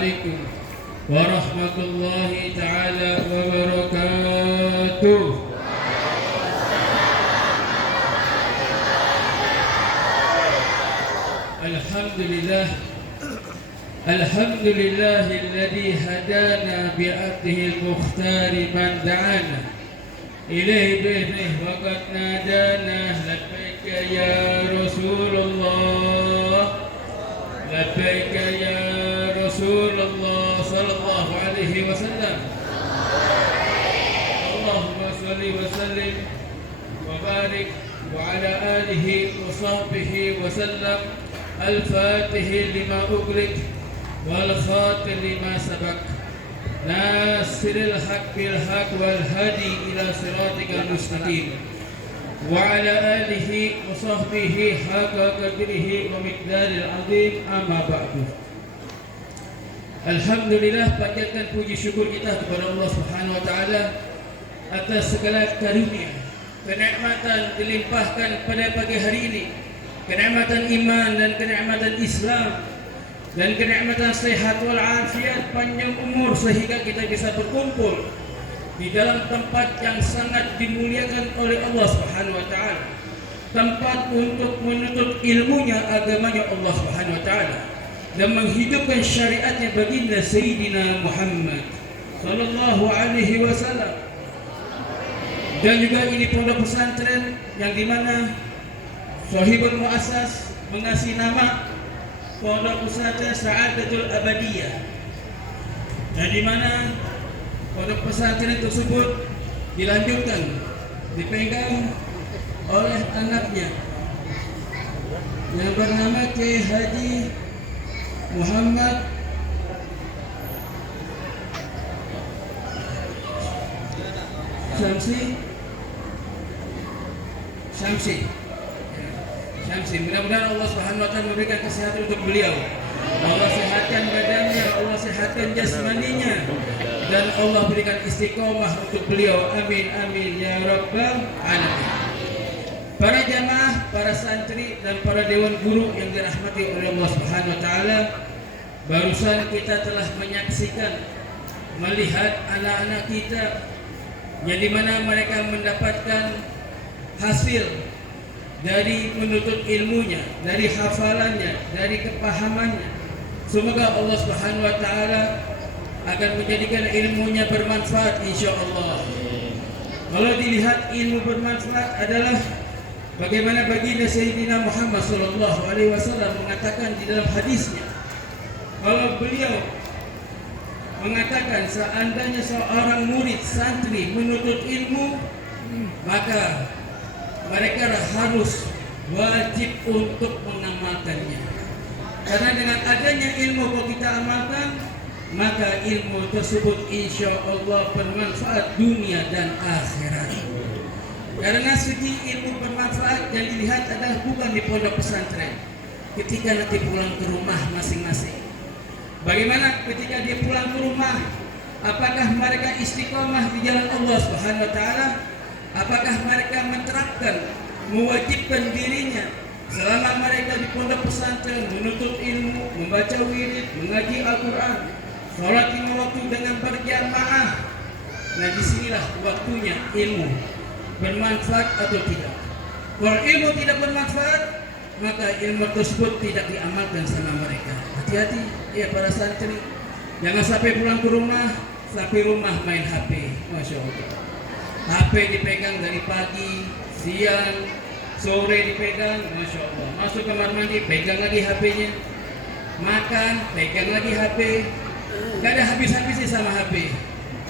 عليكم ورحمة الله تعالى وبركاته. الحمد لله الذي هدانا بعبده المختار من دعانا إليه بإذنه وقد نادانا لبيك يا رسول الله لبيك يا رسول الله صلى الله عليه وسلم. اللهم صل وسلم وبارك وعلى آله وصحبه وسلم. الفاتح لما أغلق والخاتم لما سبق ناصر الحق بالحق والهادي إلى صراطك المستقيم وعلى آله وصحبه حق قدره ومقدار العظيم. أما بعد. Alhamdulillah, panjatkan puji syukur kita kepada Allah Subhanahu wa taala atas segala karunia, kenikmatan dilimpahkan pada pagi hari ini, kenikmatan iman dan kenikmatan Islam dan kenikmatan sehat wal afiat, panjang umur, sehingga kita bisa berkumpul di dalam tempat yang sangat dimuliakan oleh Allah Subhanahu wa taala, tempat untuk menuntut ilmunya, agamanya Allah Subhanahu wa taala, dan menghidupkan syariatnya baginda Sayyidina Muhammad sallallahu alaihi wasallam. Dan juga ini pondok pesantren yang dimana Shahibul Mu'assas mengasih nama Pondok Pesantren Sa'adatul Abadiyah, dan dimana pondok pesantren tersebut dilanjutkan, dipegang oleh anaknya yang bernama Kiai Haji Muhammad Syamsi. Mudah-mudahan Allah Subhanahu wa taala memberikan kesehatan untuk beliau. Allah sehatkan badannya, Allah sehatkan jasmaninya, dan Allah berikan istiqomah untuk beliau. Amin amin ya rabbal alamin. Para jamaah, para santri dan para dewan guru yang dirahmati oleh Allah Subhanahu wa taala, barusan kita telah menyaksikan, melihat anak-anak kita yang dimana mereka mendapatkan hasil dari menuntut ilmunya, dari hafalannya, dari kepahamannya. Semoga Allah Subhanahu wa taala akan menjadikan ilmunya bermanfaat insyaallah. Kalau dilihat ilmu bermanfaat adalah bagaimana baginda Sayyidina Muhammad sallallahu alaihi wasallam mengatakan di dalam hadisnya, kalau beliau mengatakan seandainya seorang murid santri menuntut ilmu, maka mereka harus wajib untuk mengamalkannya. Karena dengan adanya ilmu kalau kita amalkan, maka ilmu tersebut insya Allah bermanfaat dunia dan akhirat. Karena segi ilmu bermanfaat yang dilihat adalah bukan di pondok pesantren, ketika nanti pulang ke rumah masing-masing. Bagaimana ketika dia pulang ke rumah, apakah mereka istiqomah di jalan Allah Subhanahu wa taala? Apakah mereka menerapkan, mewajibkan dirinya selama mereka di pondok pesantren menuntut ilmu, membaca wirid, mengaji Al-Quran, sholat lima waktu dengan berjamaah? Nah, disinilah waktunya ilmu bermanfaat atau tidak. Kalau ilmu tidak bermanfaat, maka ilmu tersebut tidak diamalkan sama mereka. Hati-hati ya para santri, jangan sampai pulang ke rumah, sampai rumah main HP. Masya Allah, HP dipegang dari pagi, siang, sore dipegang. Masya Allah, masuk kamar mandi, pegang lagi HP-nya, makan, pegang lagi HP. Gak ada habis-habisnya sama HP.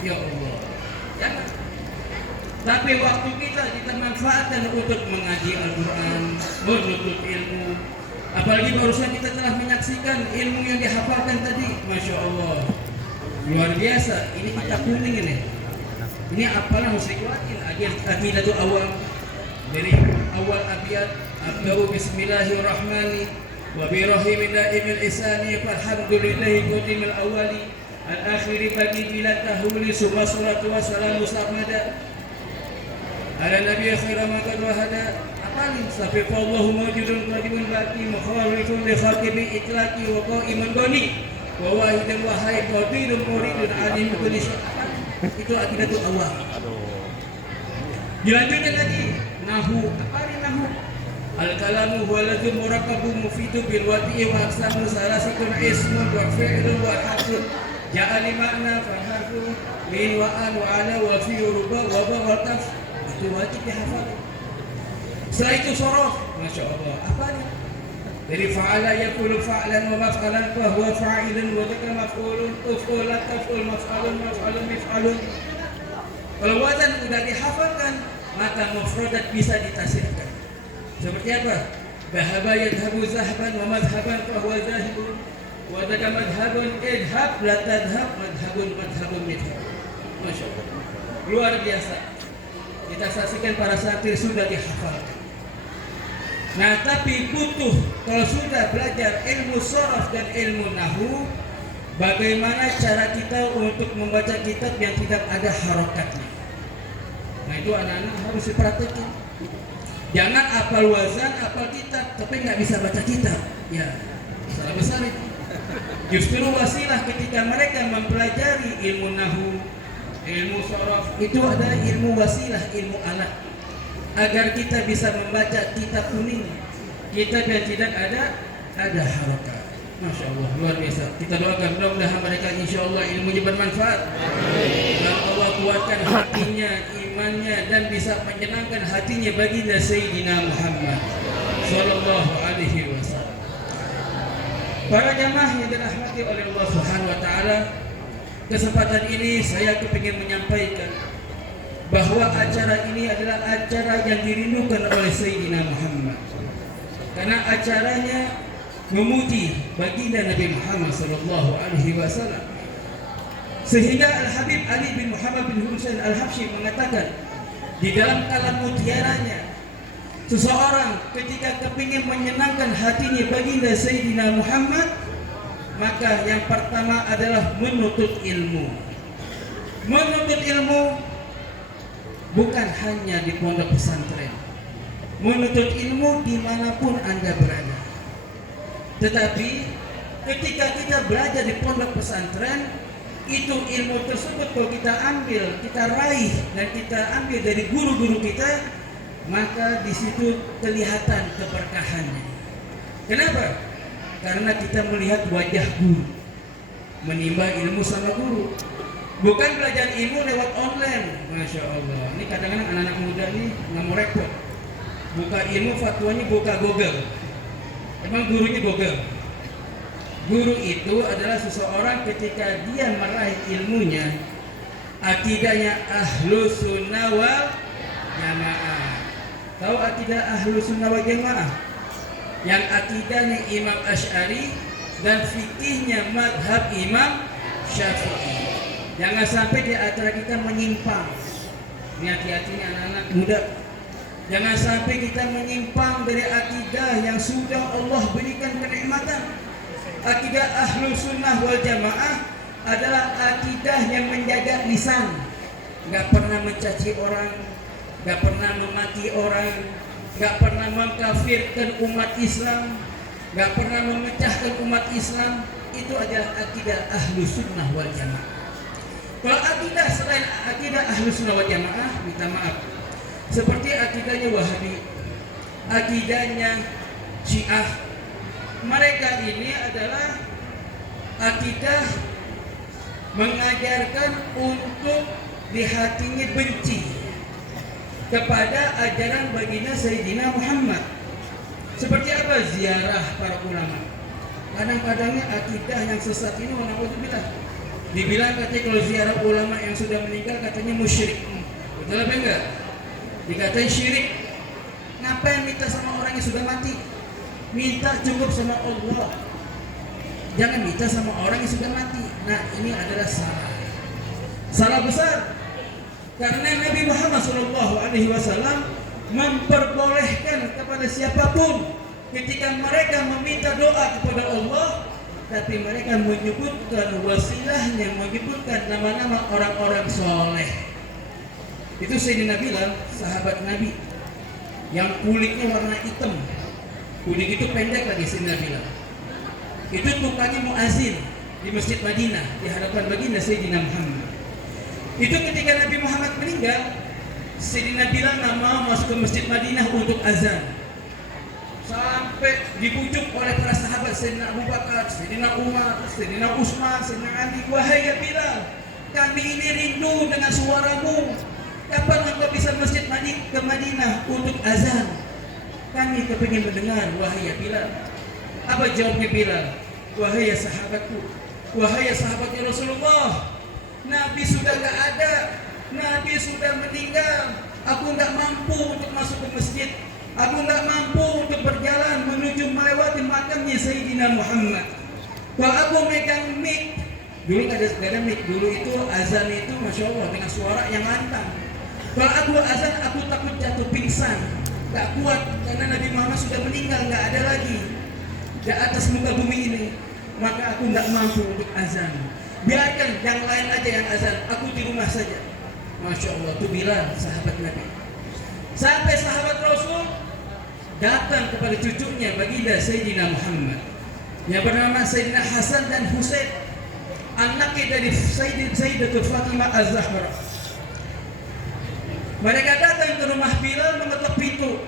Ya Allah, jangan. Tapi waktu kita manfaatkan untuk mengaji Al-Quran, menuntut ilmu. Apalagi barusan kita telah menyaksikan ilmu yang dihafalkan tadi. Masya Allah, luar biasa. Ini kitab kuning ini. Ini apalah mesti kuatin. Aqidatul awam, dari awal abiyat, abda'u bismillahirrahmanirrahim wa birahimil daimil isani falhamdulillahi qadimil awali al-akhiri bagi bila tahuli summa salatu wassalamu samada ala nabiy khairan ma qad wahada. Apalin sabiqallahu mawjudun qadimun baqi mukhalifun li khaqibi itlaqi wa qaimun goni wa wahidun wahai qadirun muridun alim kulli syai'. Itu akidatul awam. Dilanjutkan lagi, nahu. Apa ini nahu? Al-kalamu huwa ladzi murakkabu mufidu bil wadi'i wa aqsamu salasatun ismun wa fi'lun wa harfun. Ja'a li ma'na fa harfu min wa an wa ala wa fi ruba wa ba wa taf. Itu wajib dihafal. Setelah itu sorof, Masya Allah. Apa ini? Dari fa'ala yakulu fa'lan wa maf'alan fa huwa fa'ilun wa dzaka maf'ulun uf'ulan taf'ul maf'alun maf'alun mif'alun. Kalau wazan sudah dihafalkan, maka mufradat bisa ditasrifkan. Seperti apa? Dhahaba yadhabu zahban wa madhaban fa huwa zahibun wa dzaka madhabun idhab la tadhhab madhabun madhabun midhab. Masya Allah. Luar biasa. Kita saksikan para santri sudah dihafalkan. Nah, tapi butuh kalau sudah belajar ilmu sorof dan ilmu nahu, bagaimana cara kita untuk membaca kitab yang tidak ada harokatnya. Nah, itu anak-anak harus diperhatikan. Jangan apal wazan, apal kitab, tapi nggak bisa baca kitab. Ya, salah besar itu. Justru wasilah ketika mereka mempelajari ilmu nahu, ilmu sorof, itu adalah ilmu wasilah, ilmu alat, agar kita bisa membaca kitab kuning, kitab yang tidak ada harokat. Masya Allah, luar biasa. Kita doakan mudah-mudahan mereka insya Allah ilmunya bermanfaat. Dan Allah kuatkan hatinya, imannya, dan bisa menyenangkan hatinya baginda Sayyidina Muhammad Sallallahu Alaihi Wasallam. Para jamaah yang dirahmati oleh Allah Subhanahu Wa Taala, kesempatan ini saya kepingin menyampaikan bahwa acara ini adalah acara yang dirindukan oleh Sayyidina Muhammad, karena acaranya memuji baginda Nabi Muhammad Sallallahu Alaihi Wasallam. Sehingga Al-Habib Ali bin Muhammad bin Husain Al-Habsyi mengatakan di dalam kalam mutiaranya, seseorang ketika kepingin menyenangkan hatinya baginda Sayyidina Muhammad, maka yang pertama adalah menuntut ilmu. Menuntut ilmu bukan hanya di pondok pesantren, menuntut ilmu dimanapun Anda berada. Tetapi ketika kita belajar di pondok pesantren, itu ilmu tersebut kalau kita ambil, kita raih dan kita ambil dari guru-guru kita, maka di situ kelihatan keberkahannya. Kenapa? Karena kita melihat wajah guru, menimba ilmu sama guru. Bukan belajar ilmu lewat online. Masya Allah. Ini kadang-kadang anak-anak muda ini nggak mau repot. Buka ilmu fatwanya buka Google. Emang gurunya Google. Guru itu adalah seseorang ketika dia meraih ilmunya, akidahnya Ahlus Sunnah wal Jamaah. Tahu akidah Ahlus Sunnah wal Jamaah? Yang akidahnya Imam Asy'ari dan fikihnya madhab Imam Syafi'i. Jangan sampai di antara kita menyimpang. Ini hati-hatinya anak-anak muda. Jangan sampai kita menyimpang dari akidah yang sudah Allah berikan kenikmatan. Akidah Ahlus Sunnah wal Jamaah adalah akidah yang menjaga lisan, nggak pernah mencaci orang, nggak pernah memaki orang, nggak pernah mengkafirkan umat Islam, nggak pernah memecahkan umat Islam. Itu adalah akidah Ahlus Sunnah wal Jamaah. Kalau akidah selain akidah Ahlus Sunnah wal Jamaah, minta maaf, seperti akidahnya Wahabi, akidahnya Syiah, mereka ini adalah akidah mengajarkan untuk di hatinya benci kepada ajaran baginda Sayyidina Muhammad. Seperti apa? Ziarah para ulama. Kadang-kadangnya akidah yang sesat ini wala'udzubillah, dibilang katanya kalau ziarah ulama yang sudah meninggal katanya musyrik. Betul apa enggak? Dikatain syirik. Ngapain minta sama orang yang sudah mati? Minta cukup sama Allah. Jangan minta sama orang yang sudah mati. Nah, ini adalah salah. Salah besar. Karena Nabi Muhammad SAW memperbolehkan kepada siapapun ketika mereka meminta doa kepada Allah, tapi mereka menyebutkan wasilahnya, menyebutkan nama-nama orang-orang soleh. Itu Sayyidina Bilal, sahabat Nabi, yang kulitnya warna hitam, kulit itu pendek lagi Sayyidina Bilal. Itu tukangnya muazin. di Masjid Madinah di hadapan baginda Sayyidina Muhammad. Itu ketika Nabi Muhammad meninggal, Sayyidina Bilal nggak mau masuk ke Masjid Madinah untuk azan. Sampai dibujuk oleh para sahabat Sayyidina Abu Bakar, Sayyidina Umar, Sayyidina Utsman, Sayyidina Ali, wahai ya Bilal, kami ini rindu dengan suaramu. Kapan engkau bisa masjid ke Madinah untuk azan? Kami kepingin mendengar, wahai ya Bilal. Apa jawabnya Bilal? Wahai ya sahabatku, wahai ya sahabatnya Rasulullah, Nabi sudah gak ada, Nabi sudah meninggal. Aku gak mampu untuk masuk ke masjid. Aku gak mampu untuk berjalan menuju melewati makamnya Sayyidina Muhammad. Kalau aku megang mic, dulu gak ada mic, dulu itu azan itu Masya Allah dengan suara yang lantang. Kalau aku azan, aku takut jatuh pingsan, gak kuat karena Nabi Muhammad sudah meninggal, gak ada lagi di atas muka bumi ini. Maka aku gak mampu untuk azan. Biarkan yang lain aja yang azan, aku di rumah saja. Masya Allah, itu Bilal sahabat Nabi. Sampai sahabat Rasul datang kepada cucunya baginda Sayyidina Muhammad yang bernama Sayyidina Hasan dan Husain, anaknya dari Sayyidatul Fatimah Az-Zahra. Mereka datang ke rumah Bilal mengetuk pintu.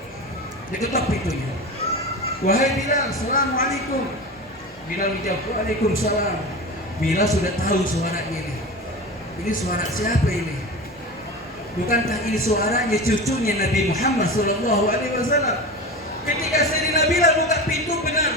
Diketuk pintunya. Wahai Bilal, Assalamualaikum. Bilal menjawab, Waalaikumsalam. Bilal sudah tahu suaranya ini. Ini suara siapa ini? Bukankah ini suaranya cucunya Nabi Muhammad SAW? Ketika Sayyidina Bilal buka pintu, benar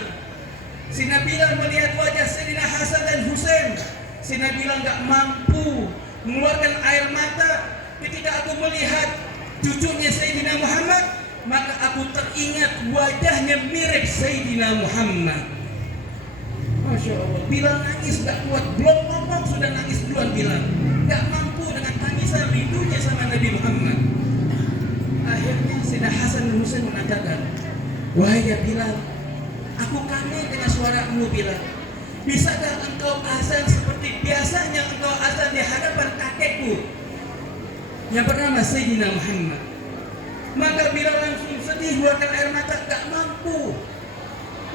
Sayyidina Bilal melihat wajah Sayyidina Hasan dan Husain. Sayyidina Bilal gak mampu mengeluarkan air mata. Ketika aku melihat cucunya Sayyidina Muhammad, maka aku teringat wajahnya mirip Sayyidina Muhammad. Masya Allah, Bilal nangis gak kuat, belum ngomong sudah nangis duluan Bilal. Gak mampu dengan tangisan rindunya sama Nabi Muhammad. Akhirnya Sayyidina Hasan dan Husain mengatakan, wahai ya Bilal, aku kangen dengan suaramu Bilal. Bisakah engkau azan seperti biasanya engkau azan di hadapan kakekku yang bernama Sayyidina Muhammad? Maka Bilal langsung sedih, mengeluarkan air mata, gak mampu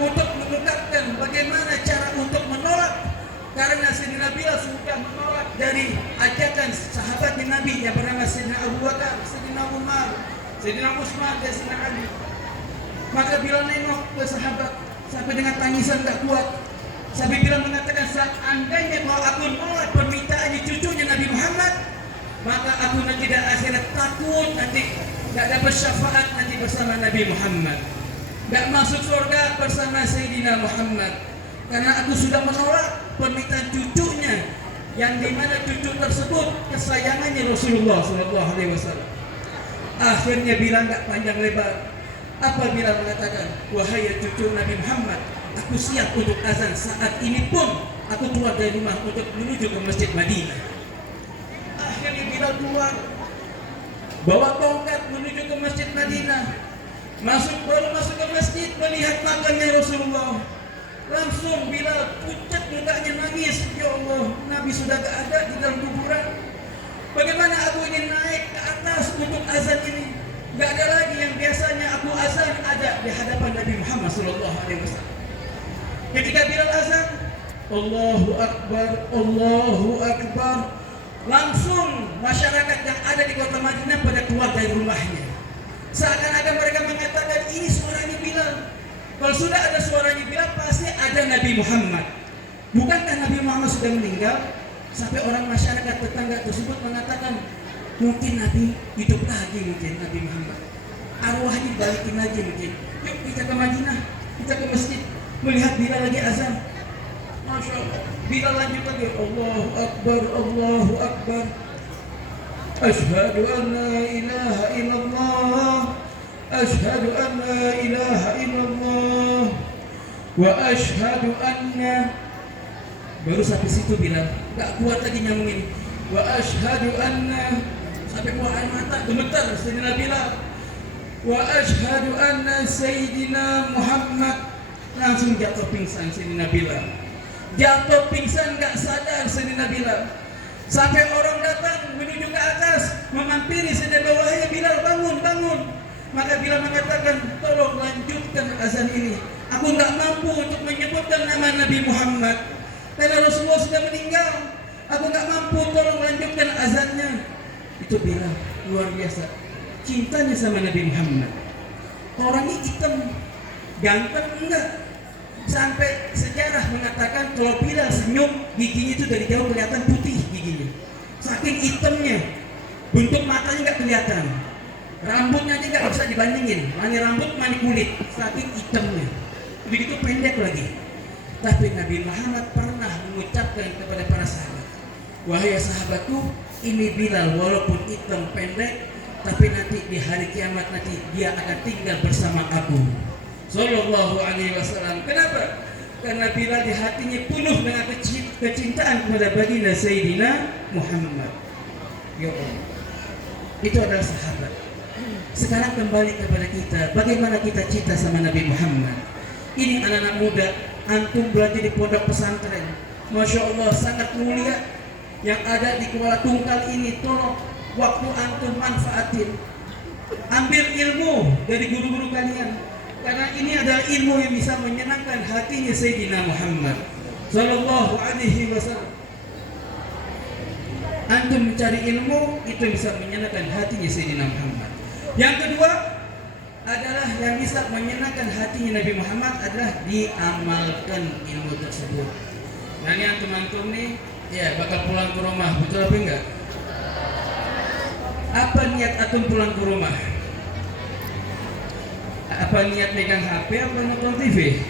untuk mengungkapkan bagaimana cara untuk menolak. Karena Sayyidina Bilal sudah menolak dari ajakan sahabatnya Nabi yang bernama Sayyidina Abu Bakar, Sayyidina Umar, Sayyidina Utsman, dan Sayyidina Ali. Maka Bilal nengok ke sahabat sampai dengan tangisan gak kuat. Sampai Bilal mengatakan, seandainya kalau aku menolak permintaannya cucunya Nabi Muhammad, maka aku nanti di akhirat takut nanti gak dapat syafaat nanti bersama Nabi Muhammad, gak masuk surga bersama Sayyidina Muhammad. Karena aku sudah menolak permintaan cucunya, yang dimana cucu tersebut kesayangannya Rasulullah SAW. Akhirnya Bilal gak panjang lebar. Apa Bilal mengatakan, wahai ya cucu Nabi Muhammad, aku siap untuk azan saat ini pun. Aku keluar dari rumah untuk menuju ke Masjid Madinah. Akhirnya Bilal keluar, bawa tongkat menuju ke Masjid Madinah. Baru masuk ke masjid, melihat makamnya Rasulullah. Langsung Bilal pucat mukanya, nangis. Ya Allah, Nabi sudah gak ada di dalam kuburan. Bagaimana aku ini naik ke atas untuk azan ini? Gak ada lagi yang biasanya aku azan ada di hadapan Nabi Muhammad SAW. Ketika Bilal azan, Allahu Akbar, Allahu Akbar, langsung masyarakat yang ada di kota Madinah pada keluar dari rumahnya. Seakan-akan mereka mengatakan, ini suaranya Bilal. Kalau sudah ada suaranya Bilal, pasti ada Nabi Muhammad. Bukankah Nabi Muhammad sudah meninggal? Sampai orang masyarakat tetangga tersebut mengatakan, mungkin Nabi hidup lagi, mungkin Nabi Muhammad. Arwahnya balikin lagi mungkin. Yuk kita ke Madinah, kita ke masjid, melihat Bilal lagi azan. Masya Allah, Bilal lanjut lagi, Allahu Akbar, Allahu Akbar. Ashhadu an la ilaha illallah, ashhadu an la ilaha illallah, wa ashhadu anna. Baru sampai situ Bilal, gak kuat lagi nyambungin. Wa ashhadu anna, sampai keluar air mata, gemetar Sayyidina Bilal. Wa ashhadu anna Sayyidina Muhammad. Langsung jatuh pingsan Sayyidina Bilal. Jatuh pingsan gak sadar Sayyidina Bilal. Sampai orang datang menuju ke atas, menghampiri Sayyidina Bilal, Bilal bangun, bangun. Maka Bilal mengatakan, tolong lanjutkan azan ini. Aku gak mampu untuk menyebutkan nama Nabi Muhammad. karena Rasulullah sudah meninggal. Aku nggak mampu, tolong lanjutkan azannya. Itu Bilal luar biasa cintanya sama Nabi Muhammad. Orangnya hitam, ganteng enggak. Sampai sejarah mengatakan kalau Bilal senyum, giginya itu dari jauh kelihatan putih giginya. Saking hitamnya, bentuk matanya nggak kelihatan. Rambutnya aja nggak bisa dibandingin, mana rambut mana kulit, saking hitamnya. Begitu pendek lagi. Tapi Nabi Muhammad pernah mengucapkan kepada para sahabat, wahai sahabatku, ini Bilal walaupun hitam pendek, tapi nanti di hari kiamat nanti dia akan tinggal bersama aku. Sallallahu alaihi wasallam. Kenapa? Karena Bilal di hatinya penuh dengan kecintaan kepada baginda Sayyidina Muhammad. Ya Allah. Itu adalah sahabat. Sekarang kembali kepada kita, bagaimana kita cinta sama Nabi Muhammad. Ini anak-anak muda, antum belajar di pondok pesantren, Masya Allah sangat mulia. Yang ada di Kuala Tungkal ini, tolong waktu antum manfaatin, ambil ilmu dari guru-guru kalian, karena ini adalah ilmu yang bisa menyenangkan hatinya Sayyidina Muhammad Sallallahu alaihi wasallam. Antum mencari ilmu itu bisa menyenangkan hatinya Sayyidina Muhammad. Yang kedua adalah yang bisa menyenangkan hatinya Nabi Muhammad adalah diamalkan ilmu tersebut. Nah ini antum-antum nih, ya bakal pulang ke rumah, betul apa enggak? Apa niat antum pulang ke rumah? Apa niat megang HP apa nonton TV?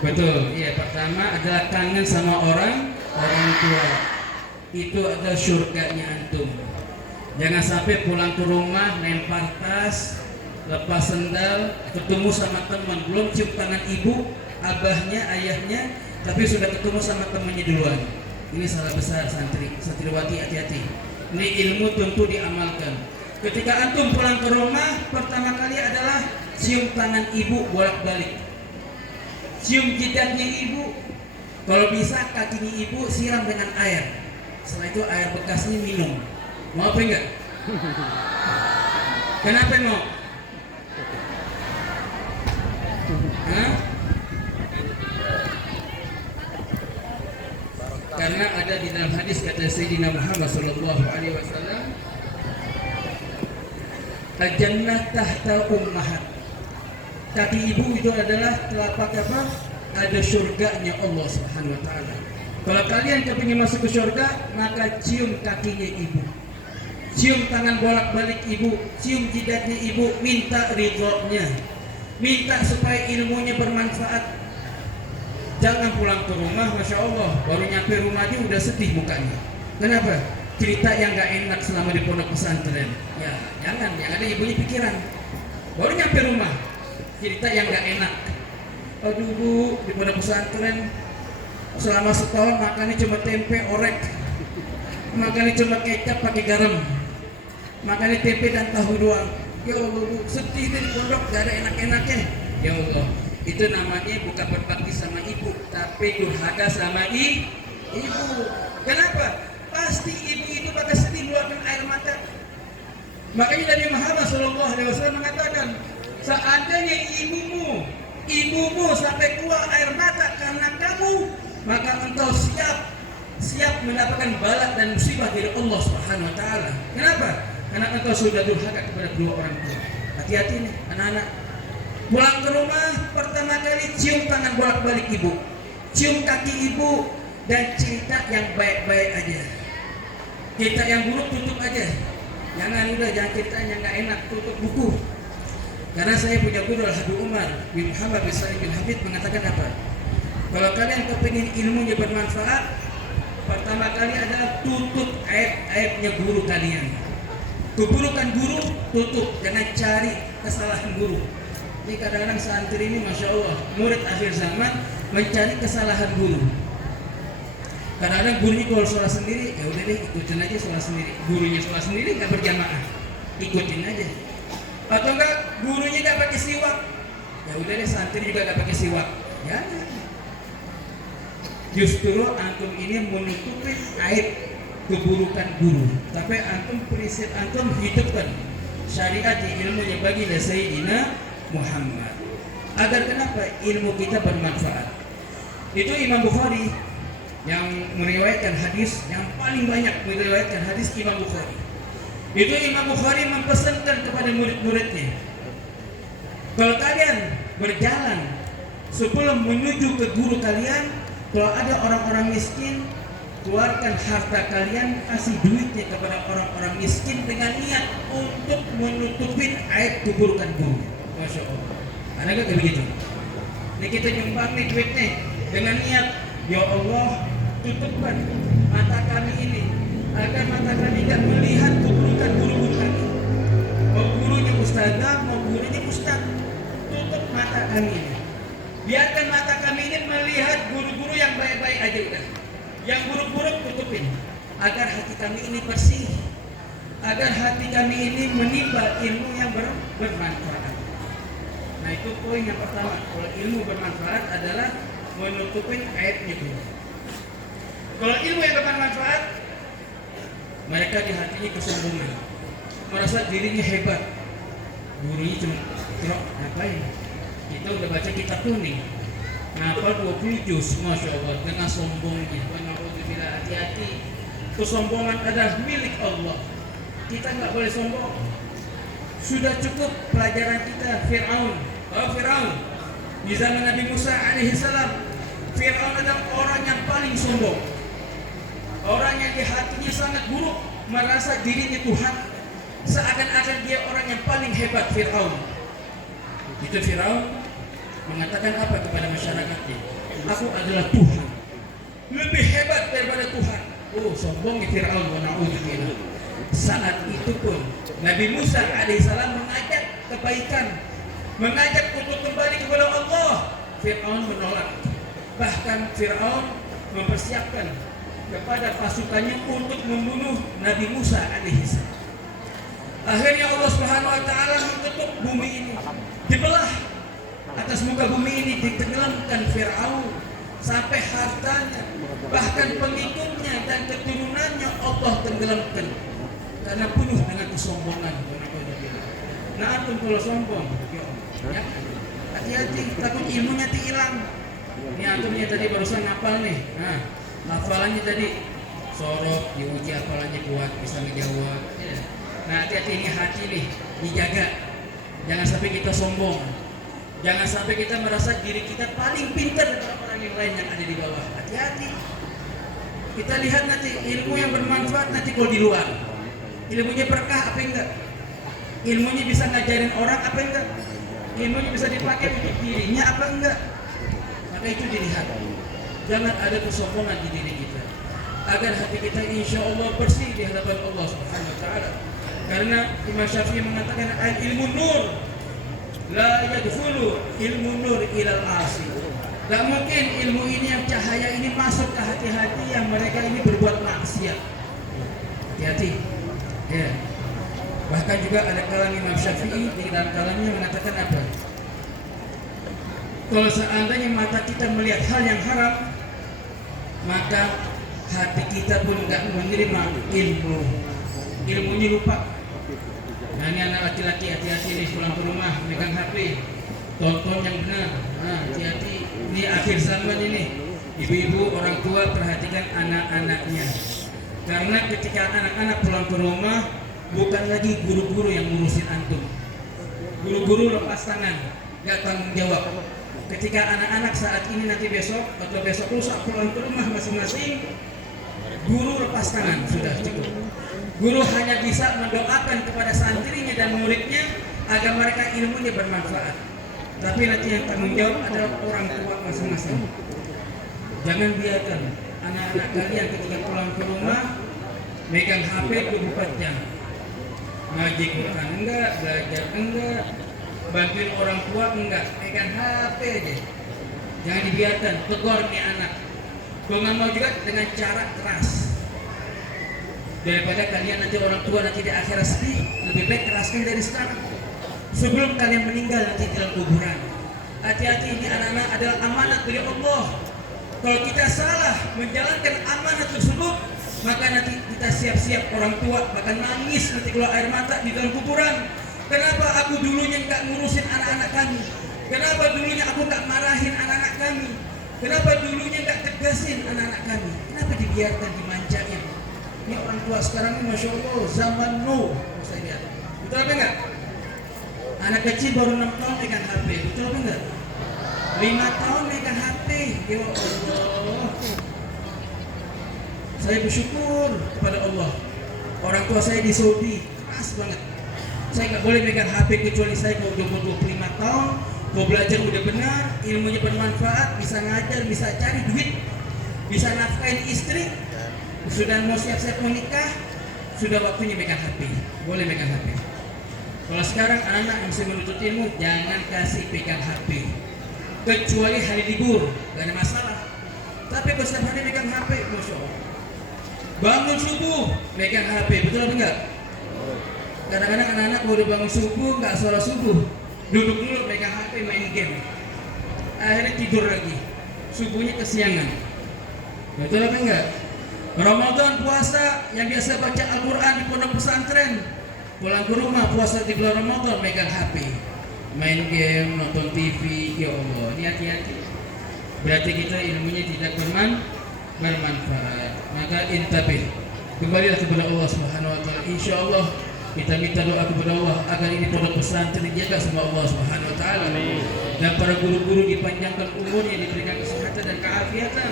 Betul, iya. Pertama adalah kangen sama orang tua. Itu adalah surganya antum. Jangan sampai pulang ke rumah lempar tas, lepas sendal, ketemu sama teman, belum cium tangan ibu, abahnya, ayahnya, tapi sudah ketemu sama temannya duluan. Ini salah besar santriwati, hati-hati. Ini ilmu tentu diamalkan. Ketika antum pulang ke rumah, pertama kali adalah cium tangan ibu bolak-balik, cium jidatnya ibu. Kalau bisa kakinya ibu siram dengan air. Setelah itu air bekasnya minum. Mau apa enggak? Kenapa mau? Hah? Karena ada di dalam hadis kata Sayyidina Muhammad sallallahu alaihi wasallam, al-jannah tahta ummahat. Kaki ibu itu adalah telapak apa? Ada surganya Allah Subhanahu wa taala. Kalau kalian kepingin masuk ke surga, maka cium kakinya ibu, cium tangan bolak-balik ibu, cium jidatnya ibu, minta ridhonya, minta supaya ilmunya bermanfaat. Jangan pulang ke rumah, Masya Allah, baru nyampe rumah aja udah sedih mukanya. Kenapa? Cerita yang gak enak selama di pondok pesantren. Ya, jangan, yang ada ibunya pikiran. Baru nyampe rumah, cerita yang gak enak. Aduh bu, di pondok pesantren selama setahun makannya cuma tempe orek, makannya cuma kecap pakai garam, makannya tempe dan tahu doang. Ya Allah bu, sedih di pondok, gak ada enak-enaknya. Ya Allah, itu namanya bukan berbakti sama ibu, tapi durhaka sama ibu. Kenapa? Pasti ibu itu pada sedih mengeluarkan air mata. Makanya Nabi Muhammad SAW mengatakan, seandainya ibumu sampai keluar air mata karena kamu, maka engkau siap mendapatkan bala dan musibah dari Allah Subhanahu wa taala. Kenapa? Karena engkau sudah durhaka kepada kedua orang tua. Hati-hati nih anak-anak. Pulang ke rumah pertama kali cium tangan bolak-balik ibu, cium kaki ibu, dan cerita yang baik-baik aja. Cerita yang buruk tutup aja. Jangan cerita yang nggak enak, tutup buku. Karena saya punya guru Al-Habib Umar bin Muhammad bin Salim bin Habib mengatakan apa? Kalau kalian kepingin ilmunya bermanfaat, pertama kali adalah tutup aib-aibnya guru kalian. Keburukan guru tutup, jangan cari kesalahan guru. Ini kadang-kadang santri ini Masya Allah, murid akhir zaman mencari kesalahan guru. Kadang-kadang gurunya kalau sholat sendiri, ya udah deh ikutin aja sholat sendiri. Gurunya sholat sendiri nggak berjamaah, ikutin aja. Atau enggak gurunya nggak pakai siwak, ya udah deh santri juga nggak pakai siwak. Ya. Justru antum ini menutupi aib keburukan guru. Tapi antum prinsip antum hidupkan syariat di ilmunya bagi Sayyidina Muhammad. Agar kenapa ilmu kita bermanfaat. Itu Imam Bukhari yang meriwayatkan hadis, yang paling banyak meriwayatkan hadis Imam Bukhari. Itu Imam Bukhari mempesankan kepada murid-muridnya, kalau kalian berjalan sebelum menuju ke guru kalian, kalau ada orang-orang miskin, keluarkan harta kalian, kasih duitnya kepada orang-orang miskin dengan niat untuk menutupin aib keburukan guru. Masya Allah. Ada nggak kayak begitu? Ini kita nyumbang nih duitnya dengan niat, ya Allah, tutupkan mata kami ini agar mata kami tidak melihat keburukan guru-guru kami. Mau gurunya ustazah, mau gurunya ustaz, tutup mata kami ini. Biarkan mata kami ini melihat guru-guru yang baik-baik aja udah. Yang buruk-buruk tutupin, agar hati kami ini bersih, agar hati kami ini menimba ilmu yang bermanfaat. Nah, itu poin yang pertama. Kalau ilmu bermanfaat adalah menutupin aibnya guru. Kalau ilmu yang bermanfaat, mereka di hatinya kesombongan, merasa dirinya hebat. Gurunya cuma ngapain? Kita udah baca kitab kuning, ngapal 20 juz, Masya Allah, dengan sombongnya. Bila hati-hati, kesombongan adalah milik Allah. Kita nggak boleh sombong. Sudah cukup pelajaran kita Fir'aun. Fir'aun di zaman Nabi Musa alaihissalam, Fir'aun adalah orang yang paling sombong, orang yang di hatinya sangat buruk, merasa dirinya Tuhan, seakan-akan dia orang yang paling hebat. Fir'aun itu, Fir'aun mengatakan apa kepada masyarakatnya? Aku adalah Tuhan, lebih hebat daripada Tuhan. Oh, sombongnya Fir'aun. Saat itu pun Nabi Musa alaihissalam mengajak kebaikan, mengajak untuk kembali kepada Allah. Fir'aun menolak. Bahkan Fir'aun mempersiapkan kepada pasukannya untuk membunuh Nabi Musa alaihissalam. Akhirnya Allah Subhanahu wa taala menutup bumi ini, dibelah. Atas muka bumi ini ditenggelamkan Fir'aun, sampai hartanya, bahkan pengikutnya dan keturunannya Allah tenggelamkan karena penuh dengan kesombongan. Nah, antum kalau sombong, ya, hati-hati, takut ilmunya hilang. Ini antumnya tadi barusan ngapal nih, nah, hafalannya tadi sorok, diuji hafalannya kuat, bisa menjawab. Nah, hati-hati, ini hati nih, dijaga. Jangan sampai kita sombong. Jangan sampai kita merasa diri kita paling pintar daripada orang yang lain yang ada di bawah. Hati-hati. Kita lihat nanti ilmu yang bermanfaat nanti kalau di luar. Ilmunya berkah apa enggak? Ilmunya bisa ngajarin orang apa enggak? Ilmunya bisa dipakai untuk dirinya apa enggak? Maka itu dilihat. Jangan ada kesombongan di diri kita, agar hati kita insya Allah bersih di hadapan Allah Subhanahu wa taala. Karena Imam Syafi'i mengatakan al-ilmu nur la yadkhulu ilmu nur ilal asi. Tak mungkin ilmu ini, yang cahaya ini masuk ke hati-hati yang mereka ini berbuat maksiat. Hati-hati. Ya. Bahkan juga ada kalam Imam Syafi'i di dalam kalamnya mengatakan apa? Kalau seandainya mata kita melihat hal yang haram, maka hati kita pun enggak menerima ilmu. Ilmunya lupa. Nah, ini anak laki-laki, hati-hati nih pulang ke rumah megang HP, tonton yang benar. Nah, hati-hati, ini akhir zaman ini. Ibu-ibu, orang tua perhatikan anak-anaknya. Karena ketika anak-anak pulang ke rumah, bukan lagi guru-guru yang ngurusin antum. Guru-guru lepas tangan, gak tanggung jawab. Ketika anak-anak saat ini nanti besok atau besok lusa pulang ke rumah masing-masing, guru lepas tangan, sudah cukup. Guru hanya bisa mendoakan kepada santrinya dan muridnya agar mereka ilmunya bermanfaat. Tapi nanti yang tanggung jawab adalah orang tua masing-masing. Jangan biarkan anak-anak kalian ketika pulang ke rumah megang HP 24 jam. Ngaji Quran enggak, belajar enggak, bantuin orang tua enggak, megang HP aja. Jangan dibiarkan, tegur nih anak. Kalau nggak mau juga dengan cara keras. Daripada kalian nanti orang tua nanti di akhirat sedih, lebih baik keraskan dari sekarang. Sebelum kalian meninggal nanti di dalam kuburan. Hati-hati, ini anak-anak adalah amanat dari Allah. Kalau kita salah menjalankan amanat tersebut, maka nanti kita siap-siap orang tua bahkan nangis nanti keluar air mata di dalam kuburan. Kenapa aku dulunya nggak ngurusin anak-anak kami? Kenapa dulunya aku nggak marahin anak-anak kami? Kenapa dulunya nggak tegasin anak-anak kami? Kenapa dibiarkan dimanjain? Ini orang tua sekarang ini Masya Allah, zaman no. Saya lihat. Betul apa enggak? Anak kecil baru 6 tahun megang HP. Betul apa enggak? 5 tahun megang HP. Ya Allah. Saya bersyukur kepada Allah. Orang tua saya di Saudi keras banget. Saya nggak boleh megang HP kecuali saya kalau udah 25 tahun. Mau belajar udah benar, ilmunya bermanfaat, bisa ngajar, bisa cari duit, bisa nafkahin istri, sudah mau siap-siap menikah, sudah waktunya megang HP, boleh megang HP. Kalau sekarang anak-anak yang masih menuntut ilmu, jangan kasih pegang HP, kecuali hari libur, gak ada masalah. Tapi besar hari megang HP, Masya Allah. Bangun subuh, megang HP, betul apa enggak? Kadang-kadang anak-anak udah bangun subuh, nggak sholat subuh, duduk dulu megang HP main game, akhirnya tidur lagi, subuhnya kesiangan. Betul apa enggak? Ramadan puasa yang biasa baca Al-Quran di pondok pesantren, pulang ke rumah puasa di bulan Ramadan megang HP, main game, nonton TV. Ya Allah, ini hati-hati. Berarti kita ilmunya tidak bermanfaat. Maka intabih, kembalilah kepada Allah Subhanahu Wa Taala. Insya Allah kita minta doa kepada Allah agar ini pondok pesantren dijaga sama Allah Subhanahu Wa Taala, dan para guru-guru dipanjangkan umurnya, diberikan kesehatan dan keafiatan,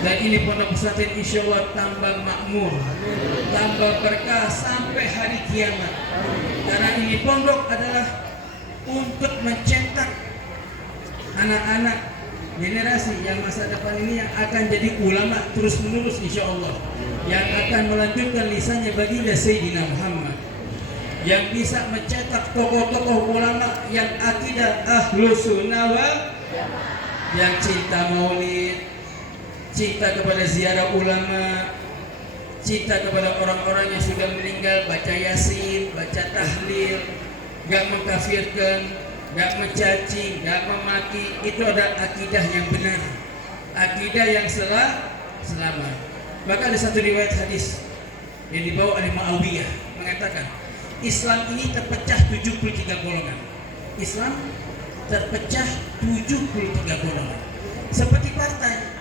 dan ini pondok pesantren insya Allah tambah makmur, tambah berkah sampai hari kiamat. Karena ini pondok adalah untuk mencetak anak-anak generasi yang masa depan ini yang akan jadi ulama terus menerus insya Allah, yang akan melanjutkan lisannya baginda Sayyidina Muhammad, yang bisa mencetak tokoh-tokoh ulama yang akidah ahlus sunnah wal jamaah, yang cinta maulid, cinta kepada ziarah ulama, cinta kepada orang-orang yang sudah meninggal, baca yasin, baca tahlil, gak mengkafirkan, gak mencaci, gak memaki. Itu adalah akidah yang benar, akidah yang selamat. Maka ada satu riwayat hadis yang dibawa oleh Muawiyah mengatakan, Islam ini terpecah 73 golongan. Islam terpecah 73 golongan. Seperti partai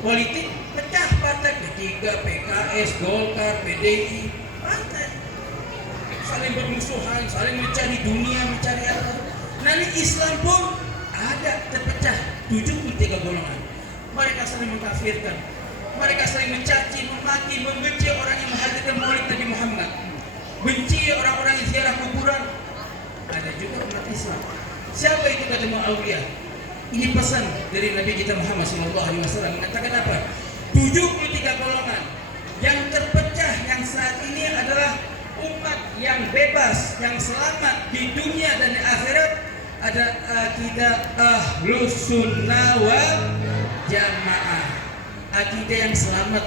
politik, pecah partai P3, PKS, Golkar, PDI, partai saling bermusuhan, saling mencari dunia, mencari apa. Nanti Islam pun ada terpecah 73 golongan. Mereka saling mengkafirkan, mereka saling mencaci, memaki, membenci orang yang menghadirkan maulid Nabi Muhammad, benci orang-orang yang ziarah kuburan. Ada juga umat Islam. Siapa itu kata Muawiyah? Ini pesan dari Nabi kita Muhammad SAW mengatakan apa? 73 golongan yang terpecah yang saat ini adalah umat yang bebas, yang selamat di dunia dan di akhirat. Ada akidah ahlus sunnah wal jamaah, akidah yang selamat,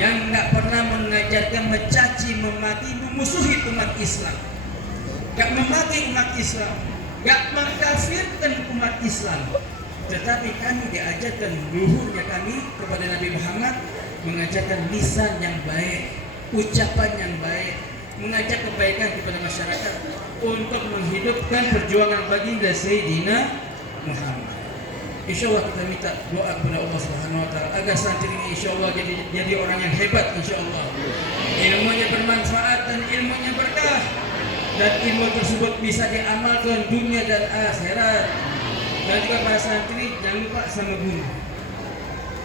yang nggak pernah mengajarkan mencaci, memaki, memusuhi umat Islam, nggak memaki umat Islam, nggak mengkafirkan umat Islam. Tetapi kami diajarkan, luhurnya kami kepada Nabi Muhammad, mengajarkan lisan yang baik, ucapan yang baik, mengajak kebaikan kepada masyarakat untuk menghidupkan perjuangan baginda Sayyidina Muhammad. Insya Allah kita minta doa kepada Allah Subhanahu Wa Taala agar santri ini insya Allah jadi orang yang hebat insya Allah. Ilmunya bermanfaat dan ilmunya berkah, dan ilmu tersebut bisa diamalkan dunia dan akhirat. Dan juga para santri jangan lupa sama guru.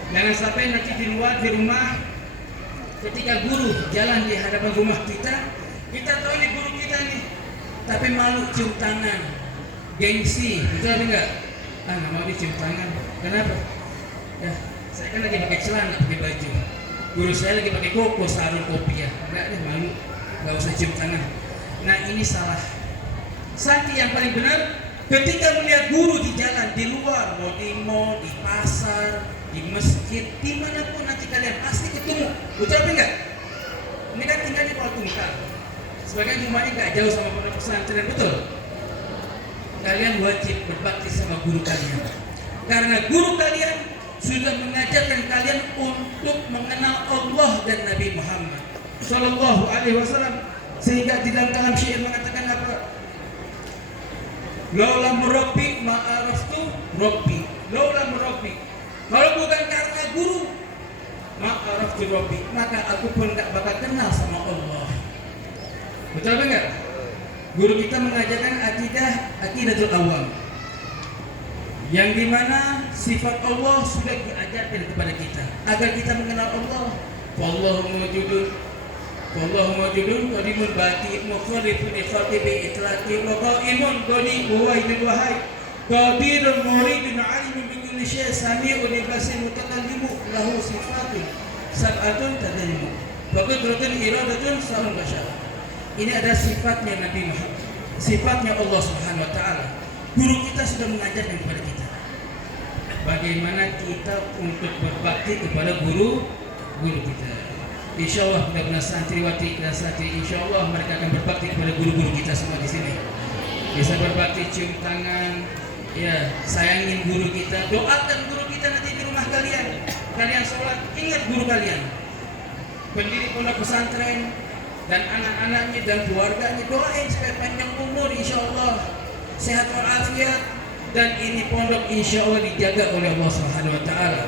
Jangan sampai nanti di luar di rumah, ketika guru jalan di hadapan rumah kita tahu ini guru kita nih, tapi malu cium tangan, gengsi, betul apa enggak? Nggak mau dicium tangan. Kenapa? Ya, saya kan lagi pakai celana, pakai baju. Guru saya lagi pakai koko, sarung, kopiah. Enggak deh, malu. Nggak usah cium tangan. Nah ini salah. Santri yang paling benar, ketika melihat guru di jalan, di luar, mau di mall, di pasar, di masjid, dimanapun nanti kalian pasti ketemu. Betul apa enggak? Ini kan tinggal di Kuala Tungkal. Sebagian rumahnya nggak jauh sama pondok pesantren, betul? Kalian wajib berbakti sama guru kalian, karena guru kalian sudah mengajarkan kalian untuk mengenal Allah dan Nabi Muhammad Sallallahu Alaihi Wasallam, sehingga di dalam syair mengatakan apa? Laula murabbi ma'araftu rabbi, laula murabbi, Kalau bukan karena guru, ma'araftu Rabbi, maka aku pun gak bakal kenal sama Allah. Betul apa enggak? Guru kita mengajarkan akidatul awam, yang dimana sifat Allah sudah diajarkan kepada kita agar kita mengenal Allah. Wallahu mawjudun, wallahu mawjudun, qadimun baqi, mukharrifun khalqi bi itlaqi, wa qaimun qadi wa wahidul wahid, qadirun muridun alimun bi kulli syai', sami'un basir mutakallimu, lahu sifatun sab'atun tadrimu, wa qudratun iradatun salun basyar. Ini adalah sifatnya Nabi Muhammad, sifatnya Allah Subhanahu wa taala. Guru kita sudah mengajarkan kepada kita bagaimana kita untuk berbakti kepada guru kita. Insya Allah benar-benar santriwati dan santri, insya Allah mereka akan berbakti kepada guru-guru kita semua di sini. Bisa berbakti, cium tangan, ya, sayangin guru kita, doakan guru kita nanti di rumah kalian. Kalian sholat, ingat guru kalian, pendiri pondok pesantren dan anak-anaknya dan keluarganya, doain supaya panjang umur, insya Allah sehat walafiat, dan ini pondok insya Allah dijaga oleh Allah Subhanahu wa taala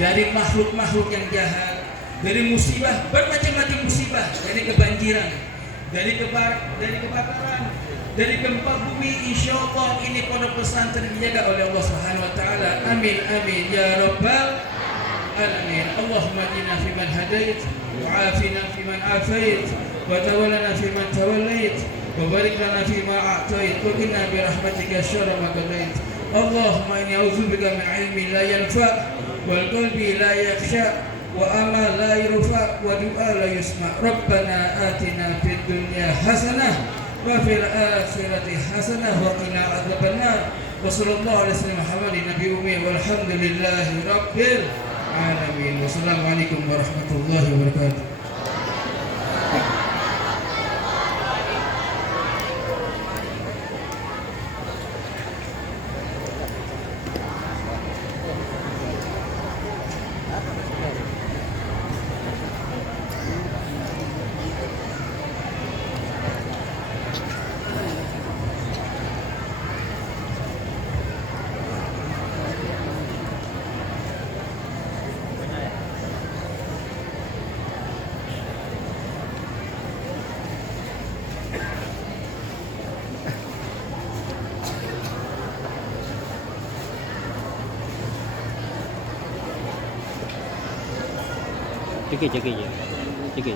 dari makhluk-makhluk yang jahat, dari musibah, bermacam-macam musibah, dari kebanjiran, dari kebakaran, dari gempa bumi. Insya Allah ini pondok pesantren dijaga oleh Allah Subhanahu wa taala. Amin amin ya rabbal alamin. Allahumma hdina fiman hadait, wa afina fiman afait, wa tawallana fiman tawallait, وبارك لنا فيما أعطيت وقنا برحمتك شر ما قضيت. اللهم إني أعوذ بك من علم لا ينفع والقلب لا يخشع وأمل لا يرفع ودعاء لا يسمع. ربنا آتنا في الدنيا حسنة وفي الآخرة حسنة وقنا عذاب النار. وصلى الله على سيدنا محمد النبي الأمي والحمد لله رب العالمين. والسلام عليكم ورحمة الله وبركاته. Cekik je.